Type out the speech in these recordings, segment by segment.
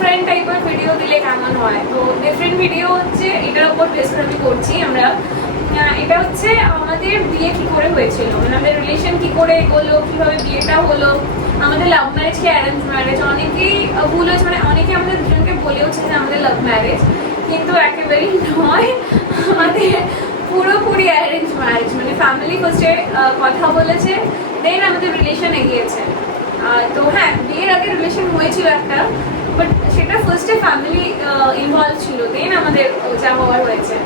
Different টাইপের video দিলে কেমন হয়। তো ডিফারেন্ট ভিডিও হচ্ছে এটার উপর বেস করে আমি করছি। আমরা এটা হচ্ছে আমাদের বিয়ে কি করে হয়েছিল, মানে আমাদের রিলেশন কি করে এগোলো, কিভাবে বিয়েটা হলো, আমাদের লাভ ম্যারেজ কি অ্যারেঞ্জ ম্যারেজ। অনেকেই ভুল হয়েছে, মানে অনেকে আমাদের দুজনকে বলেওছে যে আমাদের লাভ ম্যারেজ, কিন্তু একেবারেই নয়, আমাদের পুরোপুরি অ্যারেঞ্জ ম্যারেজ। মানে ফ্যামিলি ফার্স্টে কথা বলেছে, দেন আমাদের রিলেশন এগিয়েছে। তো হ্যাঁ, বিয়ের আগে রিলেশন হয়েছিল একটা, বাট সেটা ফার্স্টে ফ্যামিলি ইনভলভ ছিল, দেন আমাদের যা হওয়ার হয়েছে।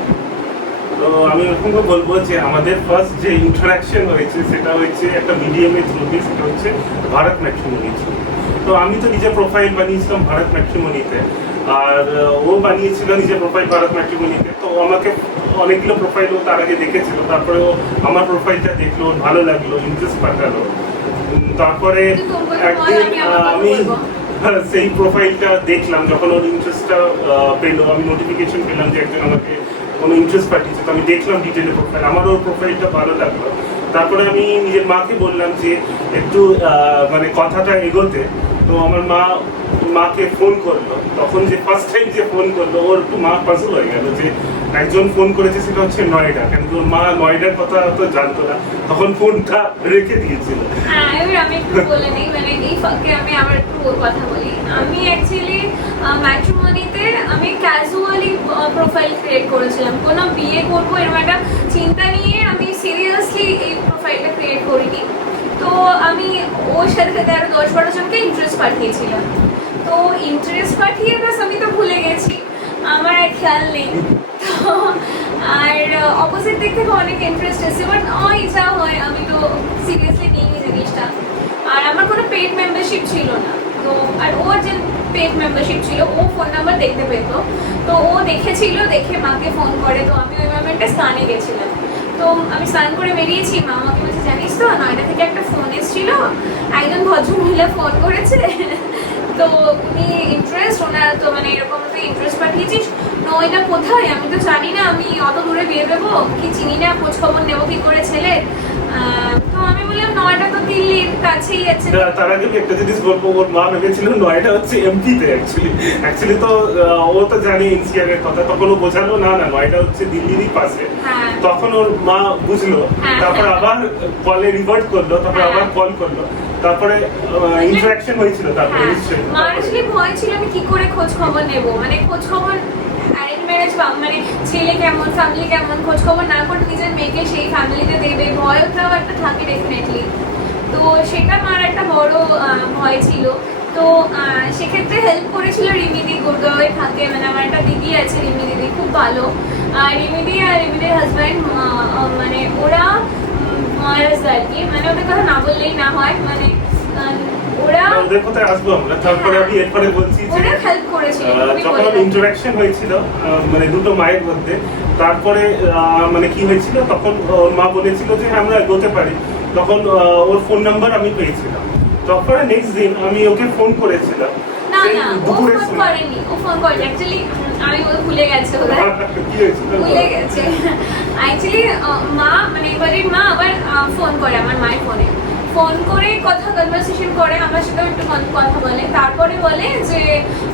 তো আমি এরকম বলবো যে আমাদের ফার্স্ট যে ইন্টারাকশন হয়েছে সেটা হচ্ছে একটা মিডিয়ামের থ্রুতে, সেটা হচ্ছে ভারত ম্যাট্রিমনি থ্রু। তো আমি তো নিজের প্রোফাইল বানিয়েছিলাম ভারত ম্যাট্রিমনিতে, আর ও বানিয়েছিল নিজের প্রোফাইল ভারত ম্যাট্রিমনিতে। তো আমাকে অনেকগুলো প্রোফাইল ও তার আগে দেখেছিল, তারপরে ও আমার প্রোফাইলটা দেখলো, ভালো লাগলো, ইন্টারেস্ট পাঠালো। তারপরে একদিন আমি সেই প্রোফাইলটা দেখলাম, যখন ওর ইন্টারেস্টটা পেলো, আমি নোটিফিকেশন পেলাম যে একজন আমাকে কোনো ইন্টারেস্ট পাঠিয়েছে। তো আমি দেখলাম ডিটেলে প্রোফাইল, আমার ওর প্রোফাইলটা ভালো লাগলো। তারপরে আমি নিজের মাকে বললাম যে একটু মানে কথাটা এগোতে। তো আমার মাকে ফোন করলো, তখন যে ফার্স্ট টাইম যে ফোন করলো, ওর একটু মা পাজল হয়ে গেল যে একজন ফোন করেছে, সেটা হচ্ছে নয়ডা, কিন্তু ওর মা নয়ডার কথা তো জানতো না, তখন ফোনটা রেখে দিয়েছিল। হ্যাঁ, এবার আমি একটু বলে নিই, মানে এই ফাঁকে আমি আবার একটু কথা বলি। আমি অ্যাকচুয়ালি ম্যাট্রিমনিতে আমি ক্যাজুয়ালি প্রোফাইল ক্রিয়েট করেছিলাম, কোনো বিয়ে করবো এরকম একটা চিন্তা নিয়ে আমি সিরিয়াসলি এই প্রোফাইলটা ক্রিয়েট করিনি। তো আমি ওর সাথে সাথে আরো 10-12 জনকে ইন্টারেস্ট পাঠিয়েছিলাম। তো ইন্টারেস্ট পাঠিয়ে ব্যাস আমি তো ভুলে গেছি, আমার আর খেয়াল নেই। তো আর অপোজিট দিক থেকে অনেক ইন্টারেস্ট এসেছে, বাট যা হয় আমি তো সিরিয়াসলি নিইনি জিনিসটা। আর আমার কোনো পেড মেম্বারশিপ ছিল না। তো আর ওর যে পেড মেম্বারশিপ ছিল, ও ফোন নাম্বার দেখতে পেত, তো ও দেখেছিল, দেখে মাকে ফোন করে। তো আমি ওই মোমেন্টে স্নানে গেছিলাম। তো আমি স্নান করে বেরিয়েছি, মা আমাকে বলছে জানিস তো নয়ডা থেকে একটা ফোন এসেছিল, একজন ভদ্রমহিলা ফোন করেছে, তো উনি ইন্টারেস্ট, ওনার তো মানে এরকম তুই ইন্টারেস্ট পাঠিয়েছিস, নয়ডা কোথায় আমি তো জানি না, আমি অত দূরে বিয়ে দেবো কি, চিনি না, খোঁজ খবর নেবো কি করে ছেলের। তো আমি বললাম নয়ডা তো দিল্লির কাছেই আছে। তার আগে একটা জিনিস বলবো, ওর মা ভেবেছিল নয়ডা হচ্ছে এমপিতে। অ্যাকচুয়ালি তো ও তো জানি এনসিআর এর কথা, তখন ও বোঝালো না না নয়ডা হচ্ছে দিল্লিরই পাশে। তখন ওর মা বুঝলো, তারপর আবার কলে রিভার্ট করলো, তারপর আবার কল করলো, তারপরে ইন্টারাকশন হয়েছিল। তারপরে মার আসলে ভয় ছিল আমি কি করে খোঁজ খবর নেব, মানে খোঁজ খবর অ্যারেঞ্জ ম্যারেজ মানে ছেলে কেমন, ফ্যামিলি কেমন, খোঁজ খবর না করে নিজের মেয়েকে সেই ফ্যামিলিতে দেবে, ভয়টাও একটা থাকে ডেফিনেটলি। তো সেটা মার একটা বড় ভয় ছিল। তো সেক্ষেত্রে হেল্প করেছিল রিমিদি, গুরগাঁওয়ে থাকে, মানে আমার একটা দিদি আছে রিমি দিদি, খুব ভালো। আর রিমিদি আর রিমিদির হাজব্যান্ড, মানে ওরা মহারাজ আর কি, মানে ওদের কথা না বললেই না হয়, মানে ওদের কথায় আসবো আমরা। তারপরে আমি এরপরে বলছি যে যখন ইন্টারাকশন হয়েছিল মানে দুটো মায়ের মধ্যে, তারপরে মানে কি হয়েছিল, তখন ওর মা বলেছিল যে আমরা এগোতে পারি। তখন ওর ফোন নাম্বার আমি পেয়েছিলাম। তারপরে নেক্সট দিন আমি ওকে ফোন করেছিলাম। না না, ও ফোন করেনি, ও ফোন করেনি অ্যাকচুয়ালি, আমি ভুলে গেছে, ভুলে গেছে অ্যাকচুয়ালি। মা মানে এবারের মা আবার ফোন করে আমার মায়ের ফোনে, ফোন করে কনভারসেশন করে, আমার সাথেও একটু কথা বলে, তারপরে বলে যে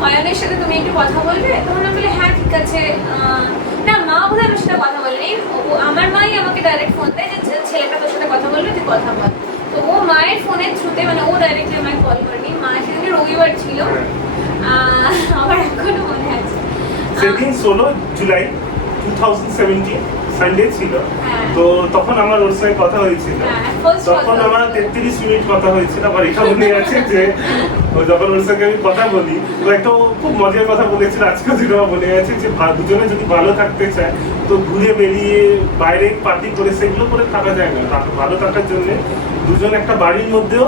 অয়নের সাথে তুমি একটু কথা বলবে। তখন আমি বলি হ্যাঁ ঠিক আছে। না, মা বোধহয় আমার সাথে কথা বলেনি, আমার মাই আমাকে ডাইরেক্ট ফোন দেয় যে ছেলেটা তোর সাথে কথা বলবে, তুই কথা বল। তো ও মায়ের ফোনের থ্রুতে, মানে ও ডাইরেক্টলি আমাকে কল করেনি। মা সেদিন রবিবার ছিল, আমার এখনো মনে আছে, সেদিন 16 জুলাই 2017 সানডে ছিল। তো তখন আমার ওর সঙ্গে কথা হয়েছিল, তখন আমার 33 মিনিট কথা হয়েছিল। আমার এটা মনে আছে যে যখন ওর সঙ্গে আমি কথা বলি, তো একটা খুব মজার কথা বলেছিল, আজকেও যেটা মনে আছে যে দুজনে যদি ভালো থাকতে চায় তো ঘুরে বেরিয়ে বাইরে পার্টি করে সেগুলো করে থাকা যায় না। ভালো থাকার জন্য দুজন একটা বাড়ির মধ্যেও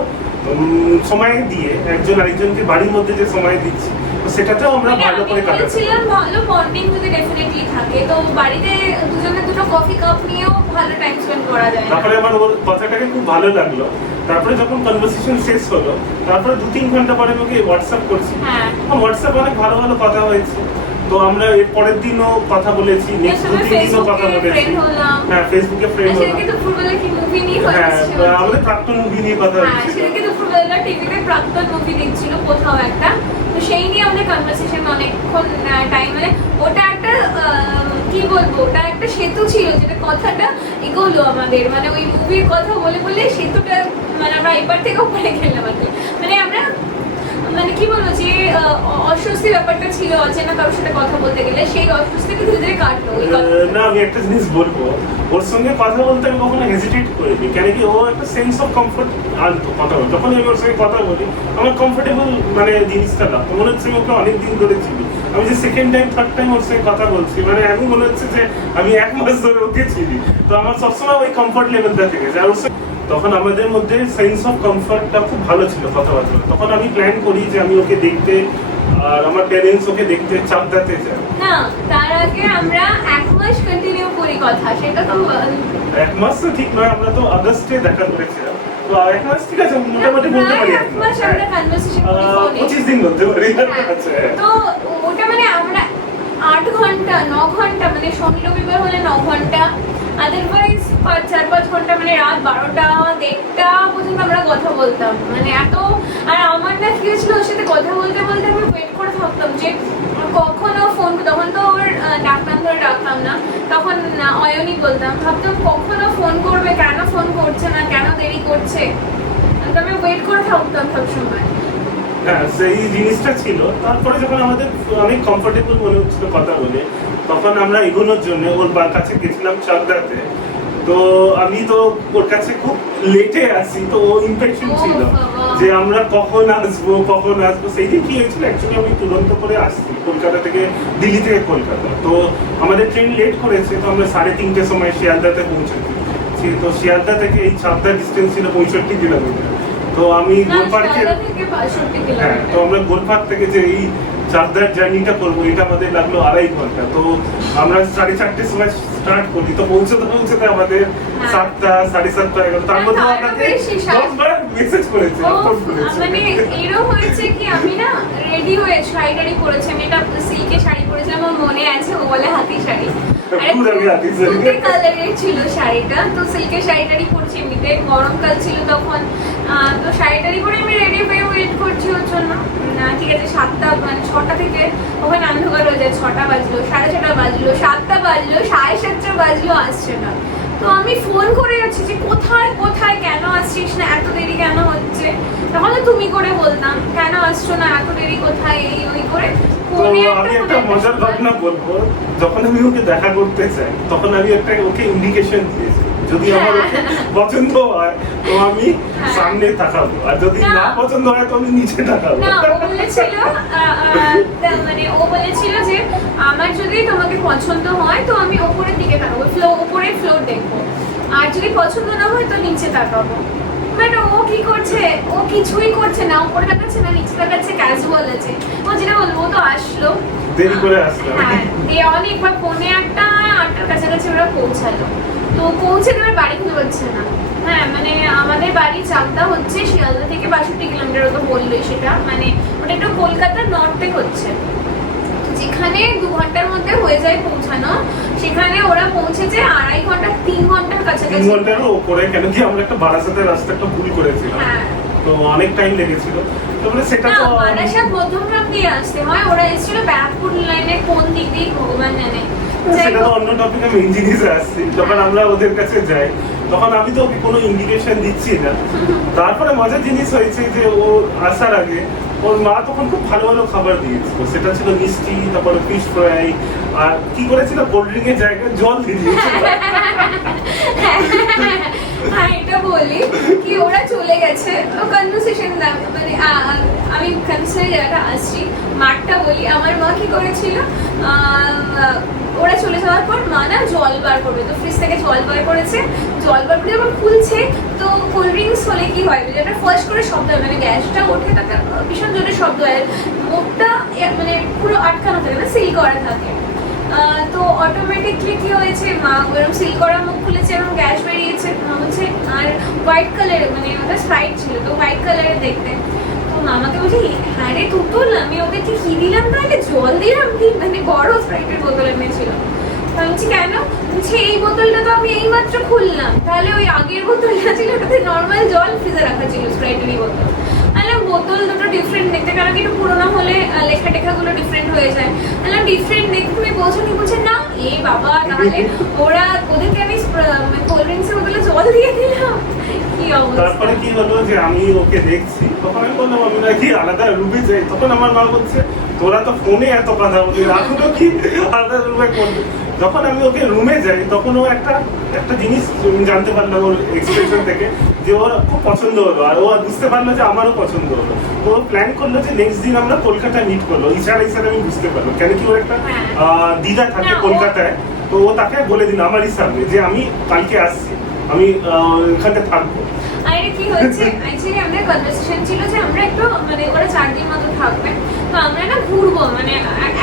সময় দিয়ে, একজন আরেকজনকে বাড়ির মধ্যে যে সময় দিচ্ছি, সেটাতেও আমরা ভালো করে কাটাচ্ছিলাম। ভালো বন্ডিং যদি ডেফিনেটলি থাকে, তো বাড়িতে দুজনে দুটো কফি কাপ নিয়েও ভালো টাইম স্পেন্ড করা যায়। তারপরে আমার ওর কথাটাকে খুব ভালো লাগলো। তারপরে যখন কনভারসেশন শেষ হলো, তারপরে 2-3 ঘন্টা পরে আমাকে হোয়াটসঅ্যাপ করছি। হোয়াটসঅ্যাপ অনেক ভালো ভালো কথা হয়েছে। তো আমরা এর পরের দিনও কথা বলেছি, নেক্সট 2-3 দিনও কথা বলেছি। হ্যাঁ, ফেসবুকে ফ্রেন্ড হলাম। সেদিকে দুপুরবেলা কি মুভি নিয়ে হ্যাঁ, আমাদের প্রাক্তন মুভি নিয়ে কথা হচ্ছে। সেদিকে দুপুরবেলা টিভিতে প্রাক্তন মুভি দেখছিল কোথাও একটা, তো সেই নিয়ে আমাদের কনভারসেশন অনেকক্ষণ টাইম, মানে ওটা একটা কি বলবো, ওটা একটা সেতু ছিল যেটা কথাটা এগোলো আমাদের, মানে ওই মুভির কথা বলে বলে সেতুটা মানে আমরা এপার থেকে ওপারে গেলাম আর কি। মানে আমরা মানে কি বলবো যে অস্বস্তি ব্যাপারটা ছিল অচেনা কারোর সাথে কথা বলতে গেলে, সেই অস্বস্তিটা ধীরে ধীরে কাটলো ওই কথা। না আমি একটা জিনিস বলবো, ওর সঙ্গে কথা বলতে আমি কখনো হেজিটেট করিনি, কেন কি ও একটা সেন্স অফ কমফোর্ট আনতো কথা বলতে। যখন আমি ওর সঙ্গে কথা বলি আমার কমফোর্টেবল মানে জিনিসটা না, মনে হচ্ছে আমি ওকে অনেক দিন ধরে চিনি। আমি যে সেকেন্ড টাইম থার্ড টাইম ওর সঙ্গে কথা বলছি, মানে আমি মনে হচ্ছে যে আমি 1 মাস ধরে ওকে চিনি। তো আমার সবসময় ওই কমফোর্ট লেভেলটা থেকে যায় ওর সঙ্গে। তখন আমাদের মধ্যে সেন্স অফ কমফোর্টটা খুব ভালো ছিল কথাবার্তা। তখন আমি প্ল্যান করি যে আমি ওকে দেখতে আর আমার প্যারেন্টস ওকে দেখতে চাকদাতে যায়। না তার আগে আমরা 1 মাস কন্টিনিউ করি কথা, সেটা তো 1 মাস তো ঠিক নয়, আমরা তো আগস্টে দেখা করেছিলাম। তো 1 মাস ঠিক আছে, মোটামুটি বলতে পারি 1 মাস। আমরা কনভারসেশন করি ফোনে 25 দিন বলতে পারি। আচ্ছা তো ওটা মানে আমরা 8 ঘন্টা 9 ঘন্টা মানে শনি রবিবার হলে 9 ঘন্টা, আদারওয়াইজ 4-5 ঘন্টা মানে রাত 12টা 1টা পর্যন্ত আমরা কথা বলতাম। মানে এত, আর আমার না কি হয়েছিল ওর সাথে কথা বলতে বলতে আমি ওয়েট করে থাকতাম যে কখনো ফোন, তখন তো ওর ডাকনাম ধরে ডাকতাম না, তখন অয়নি বলতাম, ভাবতাম কখনো ফোন করবে, কেন ফোন করছে না, কেন দেরি করছে, তো আমি ওয়েট করে থাকতাম সবসময়। হ্যাঁ সেই জিনিসটা ছিল। তারপরে যখন আমাদের অনেক কমফোর্টেবল মনে হচ্ছিল কথা বলে, তখন আমরা এগোনোর জন্য ওর কাছে গেছিলাম চাকদাতে। তো আমি তো ওর কাছে খুব লেটে আসি, তো ও ইমপ্রেশন ছিল যে আমরা কখন আসবো। সেই দিন কি হয়েছিল, অ্যাকচুয়ালি আমি তুরন্ত করে আসছি কলকাতা থেকে, দিল্লি থেকে কলকাতা। তো আমাদের ট্রেন লেট করেছে, তো আমরা 3:30টার সময় শিয়ালদাতে পৌঁছেছি। তো শিয়ালদা থেকে এই চাকদা ডিস্টেন্স ছিল 65 কিলোমিটার। তো আমি গোলপার্কে, হ্যাঁ তো আমরা গোলপার্ক থেকে যে এই চাকদার জার্নিটা করবো, এটা আমাদের লাগলো 2.5 ঘন্টা। তো আমরা 4:30টার সময় স্টার্ট করি, তো পৌঁছতে আমাদের 7টা 7:30 হয়ে গেল। তার মধ্যে আপনাকে 10বার মেসেজ করেছে, ফোন করেছে। মানে এরকম হয়েছে কি আমি না রেডি হয়ে শাড়ি পরেছি, আমি এটা সিল্কের শাড়ি পরেছিলাম, আমার মনে আছে, ও বলে হাতি শাড়ি, তুতে কালারের ছিল শাড়িটা, তো সিল্কের শাড়ি পরছি, এমনিতে গরমকাল ছিল তখন। তো শাড়ি পরে আমি রেডি হয়ে ওয়েট করছি ওর জন্য। ঠিক আছে 7টা মানে 6টা থেকে ওখানে অন্ধকার হয়ে যায়, 6টা বাজলো, 6:30 বাজলো, 7টা বাজলো, 7:30 বাজলো, আসছে না। তো আমি ফোন করে যাচ্ছি যে কোথায় কেন আসছিস না, এত দেরি কেন হচ্ছে, তখন তো তুমি করে বলতাম কেন আসছো না, এত দেরি কোথায়, এই ওই করে। তো আমি একটা মজার ঘটনা বলবো, যখন আমি ওকে দেখা করতে চাই তখন আমি ওকে ইন্ডিকেশন দিয়েছি, যদি আমার ওকে পছন্দ হয় তো আমি সামনে তাকাবো, আর যদি না পছন্দ হয় তো আমি নিচে তাকাবো। না ও বলেছিল মানে ও বলেছিল যে আমার যদি তোমাকে পছন্দ হয় তো আমি উপরের দিকে তাকাবো, উপরের ফ্লোর দেখবো, আর যদি পছন্দ না হয় তো নিচে তাকাবো। বাট ও কি করছে, ও কিছুই করছে না, উপরে তাকাচ্ছে না নিচে তাকাচ্ছে, ক্যাজুয়াল আছে। ও যেটা বলবো, ও তো আসলো দেরি করে আসলো, হ্যাঁ দিয়ে অনেকবার 8:45 কাছাকাছি ওরা পৌঁছালো। তো পৌঁছে দেওয়ার বাড়ি খুঁজে পাচ্ছে না। হ্যাঁ মানে আমাদের বাড়ি চাকদা হচ্ছে শিয়ালদা থেকে 62 কিলোমিটার, ও তো বললোই সেটা, মানে ওটা একটু কলকাতার নর্থে হচ্ছে, যেখানে 2 ঘন্টার মধ্যে হয়ে যায় পৌঁছানো, সেখানে ওরা পৌঁছেছে 2.5 ঘন্টা 3 ঘন্টার কাছাকাছি। 3 ঘন্টারও উপরে, কেন কি আমরা একটা বারাসাতের রাস্তা একটা ভুল করেছিলাম, হ্যাঁ তো অনেক টাইম লেগেছিল। তারপরে সেটা তো বারাসাত মধ্যমগ্রাম দিয়ে আসতে হয়, ওরা এসেছিল ব্যারাকপুর লাইনের কোন দিক দিয়ে ভগবান জানে। সেটা তো অন্য টপিকে মেইন জিনিসে আসছি। যখন আমরা ওদের কাছে যাই তখন আমি তো ওকে কোনো ইন্ডিকেশন দিচ্ছি না। তারপরে মজার জিনিস হয়েছে যে ও আসার আগে ওর মা তখন খুব ভালো ভালো খাবার দিয়েছিল, সেটা ছিল মিষ্টি, তারপরে ফিশ ফ্রাই, আর কি করেছিল কোল্ড ড্রিঙ্কের জায়গায় জল দিয়ে দিয়েছিল। হ্যাঁ এটা বলি কি ওরা চলে গেছে, কনভারসেশন মানে আমি কনসার্ন জায়গাটা আসছি, মাঠটা বলি, আমার মা কি করেছিল, ওরা চলে যাওয়ার পর মা না জল বার করবে, তো ফ্রিজ থেকে জল বার করেছে, জল বার করে যখন খুলছে তো কোল্ড ড্রিঙ্কস হলে কি হয়, যেটা ফার্স্ট করে শব্দ হয়, মানে গ্যাসটা ওঠে তাতে ভীষণ জোরে শব্দ হয়, মুখটা মানে পুরো আটকানো থাকে না, সিল করা থাকে। তো অটোমেটিকলি কি হয়েছে, মা ওরকম সিল করা মুখ খুলেছে এবং গ্যাস বেরিয়েছে, হচ্ছে আর হোয়াইট কালারের, মানে ওটা স্প্রাইট ছিল তো হোয়াইট কালারের দেখতে। তো মামাকে বলছি হ্যাঁ রে তুতুল, আমি ওদেরকে কি দিলাম, তাহলে জল দিলাম কি, মানে বড় স্প্রাইটের বোতল এনেছিল। আমি বলছি কেন, বলছি এই বোতলটা তো আমি এইমাত্র খুললাম, তাহলে ওই আগের বোতলটা ছিল ওটাতে নর্মাল জল ফ্রিজে রাখা ছিল, স্প্রাইটেরই বোতল। তাহলে বোতল দুটো ডিফারেন্ট দেখতে, কারণ কি একটু পুরোনো হলে লেখা টেখাগুলো ডিফারেন্ট হয়ে যায়। তাহলে ডিফারেন্ট দেখতে তুমি বোঝো নি, বলছে না এ বাবা, তাহলে ওদেরকে আমি কোল্ড ড্রিঙ্কসের বদলে জল দিয়ে দিলাম। কি অবস্থা। তারপরে কি হলো যে আমি ওকে দেখছি, তখন আমি বললাম আমি নাকি আলাদা রুমে যাই। তখন আমার মা বলছে তোরা তো ফোনে এত কথা বলি, এখনো কি আলাদা রুমে করবে। যখন আমি ওকে রুমে যাই তখন ও একটা জিনিস জানতে পারলাম ওর এক্সপ্রেশন থেকে, যে ওর খুব পছন্দ হলো, আর ও বুঝতে পারলো যে আমারও পছন্দ হলো। তো ও প্ল্যান করলো যে নেক্সট দিন আমরা কলকাতায় মিট করলো। ইশারা আমি বুঝতে পারলাম, কেন কি ওর একটা দিদা থাকে কলকাতায়। তো ও তাকে বলে দিল আমারই সামনে যে আমি কালকে আসছি, আমি ওখানে থাকবো। আর এটা কি হয়েছে, অ্যাকচুয়ালি আমাদের কনভারসেশন ছিল যে আমরা একটু মানে ওরা 4 দিন মতো থাকবে, তো আমরা না ঘুরবো, মানে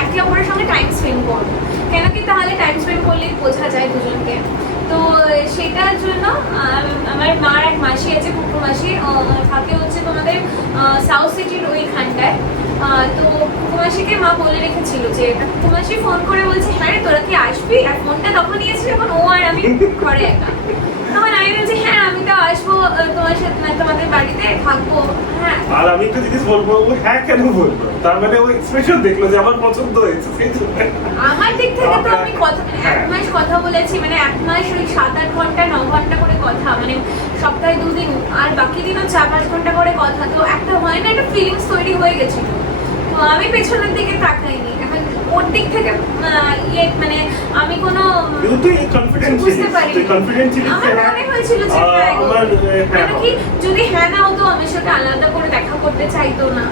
একে অপরের সঙ্গে টাইম স্পেন্ড করবো। কেন কি তাহলে টাইম স্পেন্ড করলে বোঝা যায় দুজনকে। তো সেটার জন্য আমার মার এক মাসি আছে, কুকুর মাসি, থাকে হচ্ছে তোমাদের সাউথ সিটির ওইখানটায়। তো কুকুমাসিকে মা বলে রেখেছিল যে কুকুমাসি ফোন করে বলছে হ্যাঁ রে তোরা কি আসবি, আর ফোনটা তখন নিয়েছি যখন ও আর আমি ঘরে একা। তখন আমি বলছি হ্যাঁ আমি তো আসবো তোমার সাথে, তোমাদের বাড়িতে থাকবো। হ্যাঁ, আর আমি একটা জিনিস বলবো, ও হ্যাঁ কেন বলবো, তার মানে ও এক্সপ্রেশন দেখলো যে আমার পছন্দ হয়েছে, সেই জন্য। আমার দিক থেকে তো আমি কথা এক মাস কথা বলেছি, মানে এক মাস ওই 7-8 ঘন্টা 9 ঘন্টা করে কথা, মানে সপ্তাহে 2 দিন, আর বাকি দিনও 4-5 ঘন্টা করে কথা। তো একটা হয় না, একটা ফিলিংস তৈরি হয়ে গেছিল। তো আমি পেছনের দিকে তাকাইনি। এখন ওর দিক থেকে মানে আমি কোনো তুই কনফিডেন্ট বুঝতে পারি, ছিলিস। আমার মনে হয়েছিল যে হ্যাঁ গো। কেন কি যদি হ্যাঁ না হতো আমার সাথে আলাদা করে দেখা করতে চাইতো না।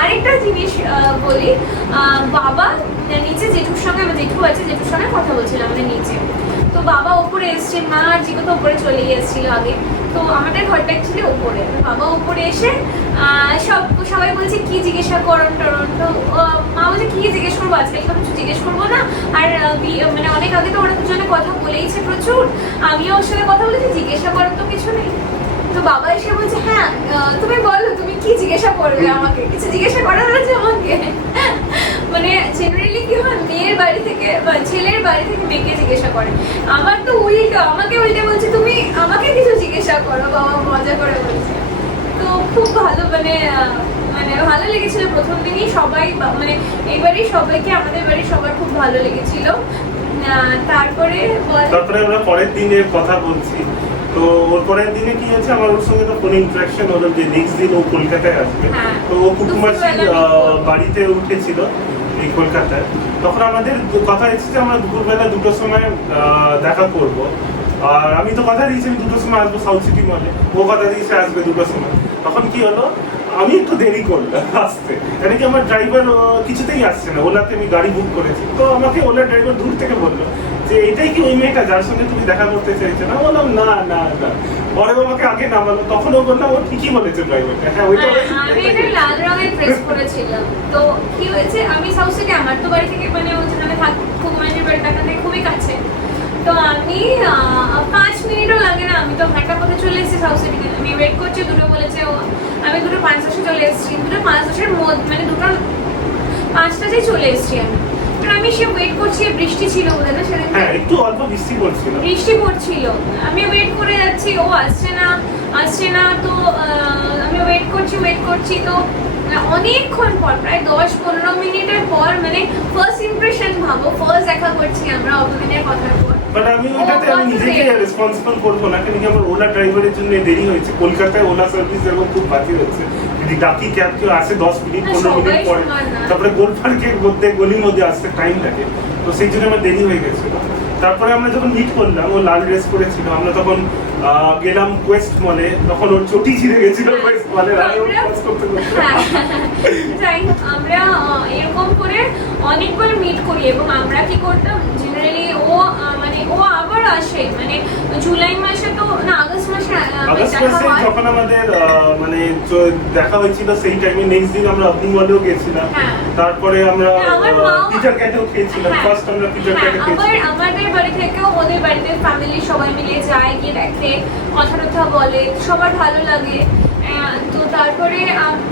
আরেকটা জিনিস বলি, বাবা নিচে জেঠুর সঙ্গে, আমার জেঠু আছে, জেঠুর সঙ্গে কথা বলছিলাম আমাদের নিচে। তো বাবা ওপরে এসছে, মা আর জিগো তো ওপরে চলে গিয়েছিল আগে। তো আমাদের ঘরটা ছিল ওপরে, বাবা ওপরে এসে সবাই বলছে কি জিজ্ঞাসা করন টরন। তো মা বলছে কি জিজ্ঞেস করবো, আজকাল তো কিছু জিজ্ঞেস করবো না। আর মানে অনেক আগে তো ওরা দুজনে কথা বলেইছে প্রচুর, আমিও ওর সাথে কথা বলেছি, জিজ্ঞাসা করার তো কিছু নেই। তো বাবা এসে বলছে হ্যাঁ তুমি বলো তুমি কি জিজ্ঞাসা করবে আমাকে, কিছু জিজ্ঞাসা করার আছে আমাকে। মানে জেনারেলি কি হয়, মেয়ের বাড়ি থেকে বা ছেলের বাড়ি থেকে মেয়েকে জিজ্ঞাসা করে, আমার তো উল্টো, আমাকে উল্টে বলছে তুমি আমাকে কিছু জিজ্ঞাসা করো, বাবা মজা করে বলছে। তো খুব ভালো, মানে ভালো লেগেছিল প্রথম দিনই। সবাই মানে এবারই সবাইকে, আমাদের বাড়ির সবার খুব ভালো লেগেছিল। তারপরে আমরা পরের দিনের কথা বলছি। তো ওর পরের দিনে কি হয়েছে, আমার ওর সঙ্গে তো ফোন ইন্টারাকশন হলো যে নেক্সট দিন ও কলকাতায় আসবে। তো ও কুকুমাসির বাড়িতে উঠেছিল এই কলকাতায়। তখন আমাদের কথা হয়েছে যে আমরা দুপুরবেলা 2টোর সময় দেখা করব। আর আমি তো কথা দিয়েছি আমি 2টোর সময় আসবো সাউথ সিটি মলে, ও কথা দিয়েছে আসবে 2টোর সময়। তখন কি হলো, আমি একটু দেরি করলাম আসতে, কেন কি আমার ড্রাইভার কিছুতেই আসছে না। ওলাতে আমি গাড়ি বুক করেছি, তো আমাকে ওলা ড্রাইভার দূর থেকে বললো যে এটাই কি ওই মেয়েটা যার সঙ্গে তুমি দেখা করতে চাইছো? না, বললাম না না না। পরে আমাকে আগে নামালো, তখন ও বললাম ও ঠিকই বলেছে ড্রাইভারটা। হ্যাঁ ওইটা আমি একটা লাল রঙের ড্রেস পরেছিলাম। তো কি হয়েছে, আমি সাউথ সিটি, আমার তো বাড়ি থেকে মানে ওখানে থাকি, কুকুমাসির বাড়িটা এখান থেকে খুবই কাছে। তো আমি 5 মিনিটও লাগে না, আমি তো হাঁটা পথে চলে এসেছি সাউথ সিটিতে। আমি ওয়েট করছি, 2টো বলেছে ও, আমি 2:05 চলে এসেছি। 2:05 মধ্যে মানে 2:05 চলে এসেছি আমি। আমি সে ওয়েট করছি, বৃষ্টি ছিল বোধহয় না সেদিন, হ্যাঁ একটু অল্প বৃষ্টি পড়ছিল। আমি ওয়েট করে যাচ্ছি, ও আসছে না। তো আমি ওয়েট করছি। তো অনেকক্ষণ পর, প্রায় 10-15 মিনিটের পর, মানে ফার্স্ট ইমপ্রেশন ভাবো, ফার্স্ট দেখা করছি আমরা অতদিনের কথার পর। বাট আমি নিজেকে রেসপন্সিবল করবো না, কেন কি আমার ওলা ড্রাইভারের জন্য দেরি হয়েছে। কলকাতায় ওলা সার্ভিস যেমন খুব বাকি হচ্ছে, যদি ডাকি ক্যাব কেউ আসে 10 মিনিট 15 মিনিট পরে, তারপরে গোল পার্কের মধ্যে গলির মধ্যে আসতে টাইম লাগে। তো সেই জন্য আমার দেরি হয়ে গেছিল। তারপরে আমরা যখন মিট করলাম, ও লাল ড্রেস পরেছিল, আমরা তখন গেলাম কোয়েস্ট মলে। তখন ওর চটি ছিঁড়ে গেছিল কোয়েস্ট মলে, আমরা এরকম করে অনেকবার মিট করি। এবং আমরা কি করতাম জেনারেলি, ও মানে ও আবার আসে, মানে জুলাই মাসে তো না, আগস্ট মাসে যখন আমাদের মানে দেখা হয়েছিল, সেই টাইমে নেক্সট দিন আমরা অগ্নি মলেও গেছিলাম। তারপরে আমরা পিটার ক্যাটেও খেয়েছিলাম। ফার্স্ট আমরা পিটার ক্যাটে খেয়েছিলাম। আমাদের বাড়ি থেকেও ওদের বাড়িতে ফ্যামিলি সবাই মিলে যায়, গিয়ে দেখে, কথা বলে, সবার ভালো লাগে। তো তারপরে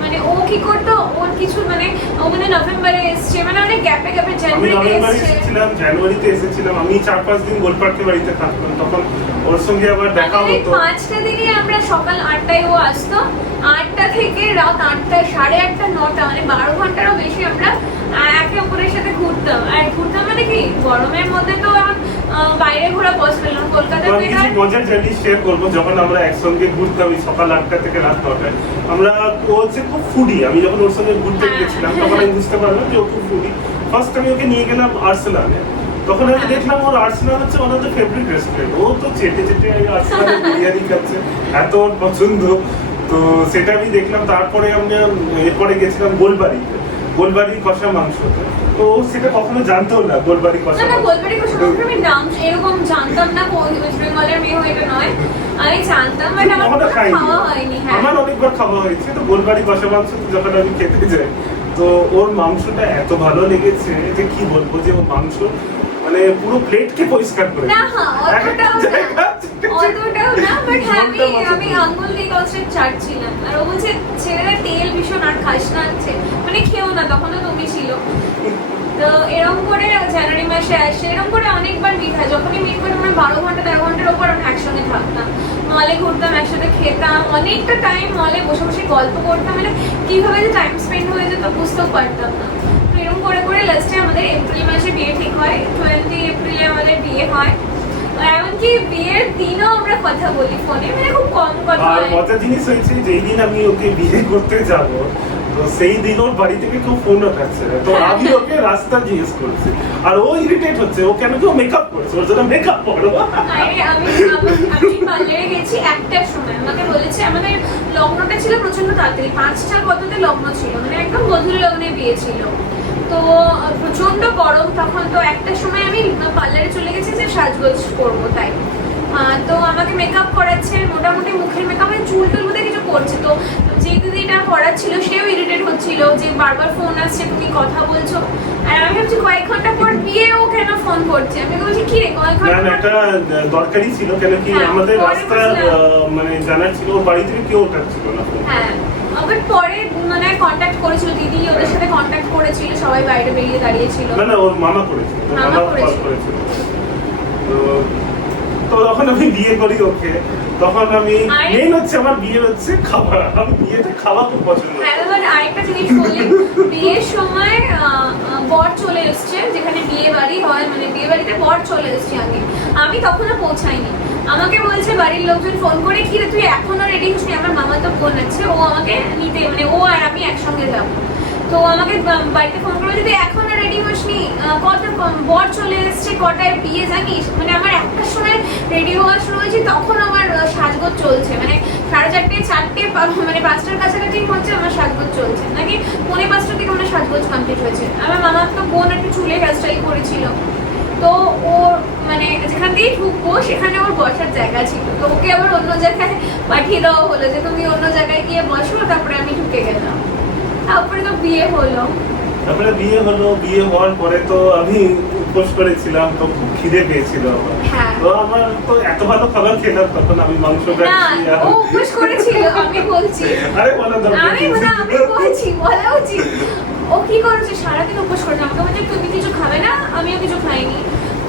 মানে ও কি করতো, ওর কিছু মানে ওখানে নভেম্বরে এসছে, মানে অনেক গ্যাপে জানুয়ারিতে এসেছিলাম। আমি 4-5 দিন গোলপার্কের বাড়িতে থাকতাম, তখন ওর সঙ্গে আবার দেখা হতো। 5টা দিনই আমরা সকাল 8টায় ও আসতো, 8টা থেকে রাত 8টা, 8:30, 9টা, মানে 12 ঘন্টারও বেশি আমরা একে অপরের সাথে ঘুরতাম। আর ঘুরতাম মানে কি, গরমের মধ্যে তো বাইরে ঘোরা পসিবল না, কলকাতায় আমি কিছু মজার জার্নি শেয়ার করবো। যখন আমরা একসঙ্গে ঘুরতাম ওই সকাল 8টা থেকে রাত 9টায়, আমরা ও হচ্ছে খুব ফুডি। আমি যখন ওর সঙ্গে ঘুরতে গেছিলাম তখন আমি বুঝতে পারলাম যে ও খুব ফুডি। ফার্স্ট আমি ওকে নিয়ে গেলাম আর্সেনালে। তখন আমি দেখলাম ওর আর্সেনাল হচ্ছে ওর ফেভারিট রেস্টুরেন্ট। ও তো চেটে চেটে আর্সেনালে বিরিয়ানি খাচ্ছে, এত ওর পছন্দ। তো সেটা আমি দেখলাম। তারপরে আমি এরপরে গেছিলাম গোলবাড়ির কষা মাংস। তো সেটা কখনো জানতো না, গোলবাড়ি কষা না, গোলবাড়ি কষা মাংস আমি নাম এরকম জানতাম না, ওয়েস্ট বেঙ্গলের মেয়ে হয়ে এটা নয়, আমি জানতাম বাট আমার কখনো খাওয়া হয়নি। হ্যাঁ, আমার অনেকবার খাওয়া হয়েছে। তো গোলবাড়ি কষা মাংস যখন আমি খেতে যাই, তো ওর মাংসটা এত ভালো লেগেছে যে কি বলবো, যে ওর মাংস মানে পুরো প্লেটকে পরিষ্কার করে না, অতটাও না, বাট আমি আঙ্গুল দিয়ে কনসেপ্ট চাটছিলাম। আর ও বলছে ছেলেরা তেল ভীষণ আর খাস না, মানে খেও না, তখন তো তুমি ছিল। তো এরকম করে জানুয়ারি মাসে আসে, এরকম করে অনেকবার মিট হয়। যখনই মিট করে আমরা 12 ঘন্টা 13 ঘন্টার ওপর আমরা একসঙ্গে থাকতাম, মলে ঘুরতাম, একসাথে খেতাম, অনেকটা টাইম মলে বসে বসে গল্প করতাম। মানে কিভাবে যে টাইম স্পেন্ড হয়ে যেত বুঝতেও পারতাম না। তো এরকম করে করে লাস্টে আমাদের এপ্রিল মাসে বিয়ে ঠিক হয়, 20 এপ্রিলে আমাদের বিয়ে হয়। এমনকি বিয়ের দিনও আমরা কথা বলি ফোনে, মানে খুব কম কথা আর হয়। মজার জিনিস হয়েছে, যেই দিন আমি ওকে বিয়ে করতে যাব, তো সেই দিন ওর বাড়ি থেকে কেউ ফোন উঠাচ্ছে না। তো আমি ওকে রাস্তা জিজ্ঞেস করছি, আর ও ইরিটেট হচ্ছে, ও কেন কেউ মেকআপ করছে, ওর জন্য মেকআপ করো। আরে আমি পার্লারে গেছি 1টার সময়, আমাকে বলেছে, আমাদের লগ্নটা ছিল প্রচন্ড তাড়াতাড়ি, 5টা কততে লগ্ন ছিল, মানে একদম গধূলি লগ্নে বিয়ে ছিল। তো প্রচন্ড গরম তখন, তো 1টার সময় আমি পার্লারে চলে গেছি যে সাজগোজ করবো তাই। তো আমাকে মেকআপ করাচ্ছে, মোটামুটি মুখের মেকআপ, চুল টুল বোধহয় কিছু করছে। তো যে দিদিটা করাচ্ছিল সেও ইরিটেট হচ্ছিল যে বারবার ফোন আসছে, তুমি কথা বলছো। আর আমি ভাবছি কয়েক ঘন্টা পর বিয়ে, ও কেন ফোন করছে। আমি বলছি কি রে, কয়েক না ঘন্টা এটা দরকারি ছিল, কেন কি হ্যাঁ, আমাদের পরে রাস্তার বুঝলাম। মানে জানার ছিল, ওর বাড়ি থেকে কেউ উঠাচ্ছিল না ফোন। হ্যাঁ, আবার পরে মানে কন্ট্যাক্ট করেছিল দিদি, ওদের সাথে কন্ট্যাক্ট করেছিল, সবাই বাইরে বেরিয়ে দাঁড়িয়েছিল। না ওর মামা করেছিল, মামা কল করেছিল। করেছিল। তো তখন আমি বিয়ে করি ওকে, তখন আমি মেইন হচ্ছে আমার বিয়ে হচ্ছে খাবার। আমি বিয়েতে খাওয়া খুব পছন্দ করি। হ্যাঁ, এবার আরেকটা জিনিস বলি, বিয়ের সময় বর চলে এসছে, যেখানে বিয়ে বাড়ি হয়, মানে বিয়ে বাড়িতে বর চলে এসছে আগে, আমি তখনও পৌঁছাইনি। আমাকে বলছে বাড়ির লোকজন ফোন করে, কি রে তুই এখনো রেডি হসনি, আমার মামা তো বোন আছে, ও আমাকে নিতে, মানে ও আর আমি একসঙ্গে যাবো। তো আমাকে বাড়িতে ফোন করে, যদি এখনো রেডি হসনি, বর চলে এসছে, কটায় বিয়ে জানিস। মানে আমার 1টার সময় রেডি হওয়া শুরু হয়েছে, তখন আমার সাজগোজ চলছে, মানে 4:30 4টে, মানে 5টার কাছাকাছি হচ্ছে আমার সাজগোজ চলছে, নাকি 4:45 থেকে আমার সাজগোজ কমপ্লিট হয়েছে। আমার মামার তো বোন একটু চুলে হেয়ারস্টাইল করেছিল, তো ওর মানে যেখান দিয়ে ঢুকবো সেখানে ওর বসার জায়গা ছিল, তো ওকে আবার অন্য জায়গায় পাঠিয়ে দেওয়া হলো যে তুমি অন্য জায়গায় গিয়ে বসো, তারপরে আমি ঢুকে গেলাম। তারপরে তো বিয়ে হলো। তারপরে বিয়ে হলো, বিয়ে হওয়ার পরে তো আমি উপোস করেছিলাম, তো খুব খিদে পেয়েছিল আমার। হ্যাঁ। তো আমার তো এত ভালো খাবার খেলাম, তখন আমি মাংস না, খাচ্ছি। ও উপোস করেছিল, আমি বলছি। আরে বলা দরকার আমি বলছি, বলা উচিত। ও কি করেছে, সারাদিন উপোস করেছে, আমাকে বলছে তুমি কিছু খাবে না, আমিও কিছু খাইনি।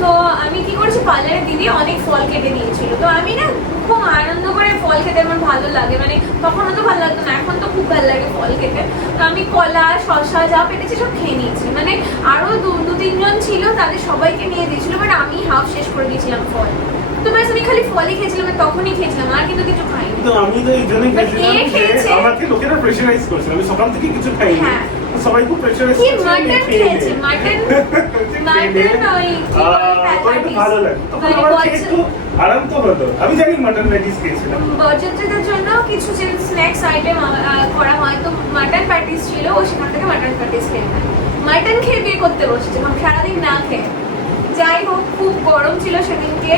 তো আমি কি করেছি, পার্লারের দিদি অনেক ফল কেটে দিয়েছিল, তো আমি না খুব আনন্দ করে ফল খেতে আমার ভালো লাগে, মানে তখন তো ভালো লাগতো না, এখন তো খুব ভালো লাগে ফল খেতে। তো আমি কলা, শসা যা পেটেছি সব খেয়ে নিয়েছি, মানে আরো 2-3 জন ছিল, তাদের সবাইকে নিয়ে দিয়েছিল, বাট আমি হাফ শেষ করে দিয়েছিলাম ফল। তো ব্যাস আমি খালি ফলই খেয়েছিলাম, তখনই খেয়েছিলাম, আর কিন্তু কিছু খাইনি। কিন্তু আমি তো এই জন্যই খেয়েছিলাম যে আমাকে লোকেরা প্রেশারাইজ করছিল, আমি সকাল থেকে কিছু খাইনি। হ্যাঁ। সবাই খুব প্রেশারাইজ কি করছে, মাটন খেয়েছে, মাটন ওই কি বলে, একটু ভালো লাগে, তখন আমার খেয়ে একটু আরাম তো হলো। আমি জানি মাটন প্যাটিস খেয়েছিলাম। বরযাত্রীদের জন্য কিছু যে স্ন্যাক্স আইটেম করা হয়, তো মাটন প্যাটিস ছিল, ও সেখান থেকে মাটন প্যাটিস খেয়ে নেয়। মাটন খেয়ে বিয়ে করতে বসছে, সারাদিন না খেয়ে। যাই হোক, খুব গরম ছিল সেদিনকে,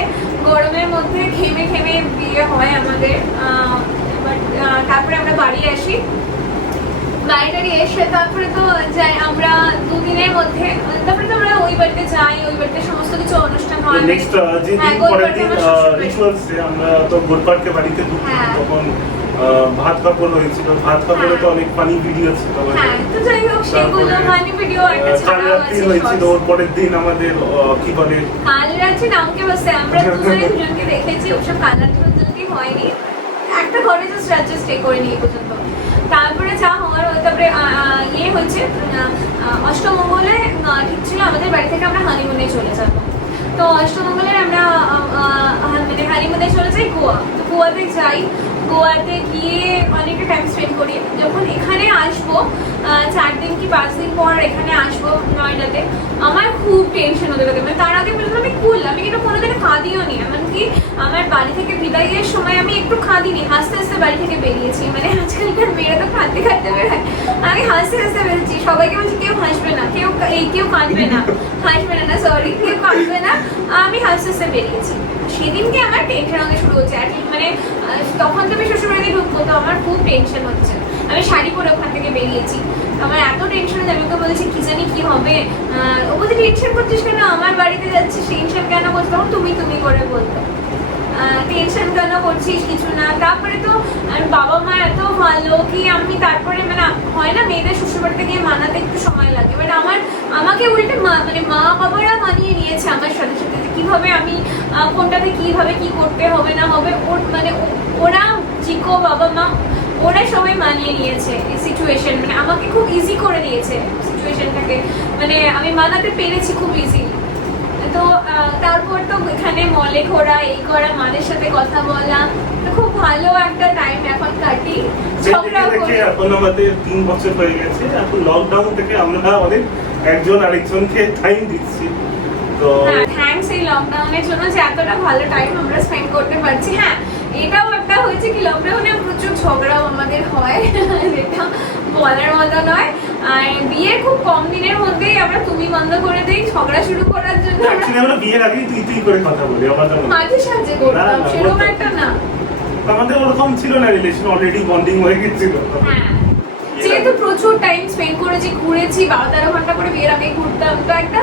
গরমের মধ্যে ঘেমে ঘেমে বিয়ে হয় আমাদের। তারপরে আমরা বাড়ি আসি, বাড়ি এসে তারপরে তো যাই আমরা 2 দিনের মধ্যে, তারপরে তো আমরা ওই বাড়িতে যাই, ওই বাড়িতে সমস্ত কিছু অনুষ্ঠান হয়। নেক্সট যে দিন পরের দিন রিচুয়ালসে আমরা তো গোলপার্কে বাড়িতে ঢুকি, তখন ভাত কাপড় হয়েছিল। ভাত কাপড়ে তো অনেক ফানি ভিডিও ছিল। হ্যাঁ, তো যাই হোক সেগুলো ফানি ভিডিও একটা ছাড়া হয়েছিল। ওর পরের দিন আমাদের কি বলে, কাল রাত্রি নামকে বসে আমরা দুজনকে দেখেছি, ওসব কাল রাত্রি পর্যন্ত হয়নি। একটা ঘরে জাস্ট রাজ্যে স্টে করে নিয়ে পর্যন্ত। তারপরে যা হওয়ার তারপরে ইয়ে হচ্ছে অষ্টমঙ্গলে ঠিক ছিল আমাদের বাড়ি থেকে আমরা হানিমুনে চলে যাব। তো অষ্টমঙ্গলের আমরা মানে হানিমুনে চলে যাই গোয়া। তো গোয়াতে যাই, গোয়াতে গিয়ে অনেকটা টাইম স্পেন্ড করি। যখন এখানে আসবো 4 দিন কি 5 দিন পর এখানে আসবো নয়ডাতে, আমার খুব টেনশন হতে থাকে। মানে তার আগে পর্যন্ত আমি কুল, আমি কিন্তু কোনোদিন কাঁদিও নি। এমনকি আমার বাড়ি থেকে বিদায়ের সময় আমি একটু কাঁদিনি, হাসতে হাসতে বাড়ি থেকে বেরিয়েছি। মানে আজকালকার মেয়েরা তো কাঁদতে কাঁদতে বেরোয়, আমি হাসতে হাসতে বেরোচ্ছি। সবাইকে বলছি কেউ হাসবে না, কেউ কাঁদবে না, হাসবে না, সরি কেউ কাঁদবে না, আমি হাসতে হাসতে বেরিয়েছি। সেদিনকে আমার টেনশন হতে শুরু হচ্ছে। মানে তখন তো আমি শ্বশুরবাড়িতে ঢুকবো, তো আমার খুব টেনশন হচ্ছে। আমি শাড়ি পরে ওখান থেকে বেরিয়েছি, আমার এত টেনশন হচ্ছে। আমি ওকে বলেছি কি জানি কি হবে। ও বলছে টেনশন করছিস কেন, আমার বাড়িতে যাচ্ছিস, টেনশন কেন করছিস? তখন তুমি করে বলতো, টেনশন কেন করছিস, কিছু না। তারপরে তো আর বাবা মা এত ভালো কি আমি তারপরে মানে হয় না মেয়েদের শ্বশুরবাড়িতে গিয়ে মানাতে একটু সময় লাগে, বাট আমাকে উল্টে মানে মা বাবারা মানিয়ে নিয়েছে আমার সাথে সাথে, যে কিভাবে আমি কোনটাতে কিভাবে কি করতে হবে না হবে। মানে ওরা চিকো বাবা মা ওরা সবাই মানিয়ে নিয়েছে এই সিচুয়েশন, মানে আমাকে খুব ইজি করে দিয়েছে সিচুয়েশনটাকে, মানে আমি মানাতে পেরেছি খুব ইজিলি। তো তারপর তো এখানে মলে ঘোরা, এই করা, মাদের সাথে কথা বলা, খুব ভালো একটা টাইম এখন কাটি। এখন আমাদের 3 বছর হয়ে গেছে। এখন লকডাউন থেকে আমরা অনেক একজন আরেকজনকে টাইম দিচ্ছি। তো থ্যাঙ্কস এই লকডাউনের জন্য যে এতটা ভালো টাইম আমরা স্পেন্ড করতে পারছি। হ্যাঁ, এটাও একটা হয়েছে কি লকডাউনে প্রচুর ঝগড়াও আমাদের হয়, যেটা বলার মতো নয়। আর বিয়ের খুব কম দিনের মধ্যেই আমরা তুমি বন্ধ করে দিই ঝগড়া শুরু করার জন্য। আমরা বিয়ের আগেই তুই করে কথা বলি, মাঝে সাঝে করতাম, সেরকম একটা না। আমাদের ওরকম ছিল না, রিলেশন অলরেডি বন্ডিং হয়ে গেছিল। হ্যাঁ, যেহেতু প্রচুর টাইম স্পেন্ড করেছি, ঘুরেছি, 12-13 ঘন্টা করে বিয়ের আগে ঘুরতাম, তো একটা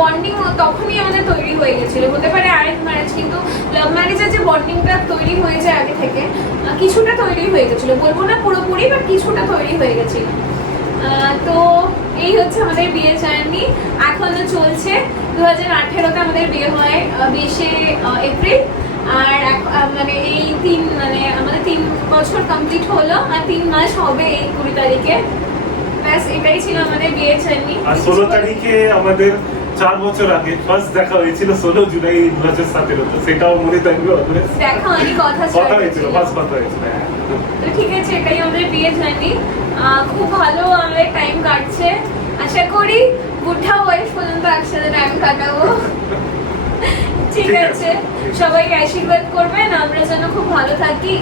বন্ডিং তখনই আমাদের তৈরি হয়ে গেছিল। হতে পারে অ্যারেঞ্জ ম্যারেজ, কিন্তু লাভ ম্যারেজের যে বন্ডিংটা তৈরি হয়ে যায় আগে থেকে, কিছুটা তৈরি হয়ে গেছিল, বলবো না পুরোপুরি, বাট কিছুটা তৈরি হয়ে গেছিল। তো এই হচ্ছে আমাদের বিয়ে জার্নি, এখনো চলছে। 2018-তে আমাদের বিয়ে হয় 20শে এপ্রিল। আর মানে এই মানে আমাদের 3 বছর কমপ্লিট হলো, আর 3 মাস হবে এই 20 তারিখে। ব্যাস এটাই ছিল আমাদের বিয়ে জার্নি। আর 16 তারিখে আমাদের 4 বছর আগে ফার্স্ট দেখা হয়েছিল, 16 জুলাই 2017। তো সেটাও মনে থাকবে। দেখা হয়নি, কথা হয়েছিল, ফার্স্ট কথা হয়েছিল। তো ঠিক আছে, এটাই আমাদের বিয়ে জার্নি। খুব ভালো আমাদের টাইম কাটছে। আশা করি বুদ্ধা বয়স পর্যন্ত একসাথে টাইম কাটাবো। ঠিক আছে, সবাইকে আশীর্বাদ করবেন আমরা যেন খুব ভালো থাকি।